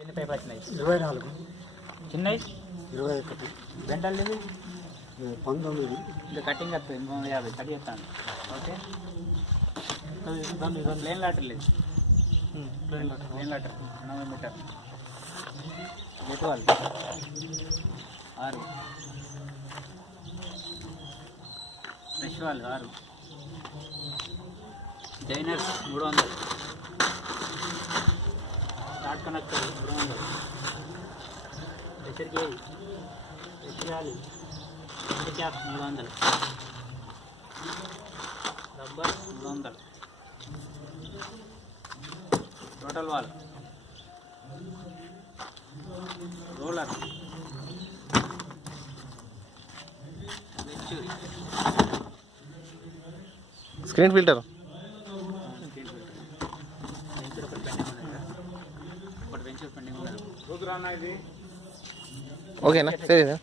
ఎన్ని పైపు వచ్చినాయి? 24, చిన్నవి 21, గంటలు ఇవి 19. ఇంకా కటింగ్ వస్తుంది 350 కట్ చేస్తాను. ఓకే, ప్లేన్ లాటర్ లేదు, ప్లేన్ లాటర్ 80 మీటర్ నెట్ వాళ్ళు 6, ఫ్రెష్ వాళ్ళు 6, joiners 300, start connector 300, pressure KG ఎక్కియాలి, cap 300, rubber 300, total wall, roller, venturi, screen filter, venturi ఒకటి పెండింగ్ ఉన్నాయి, ఒకటి వెంచూరి పెండింగ్ ఉన్నాయి. ఓకేనా సరే.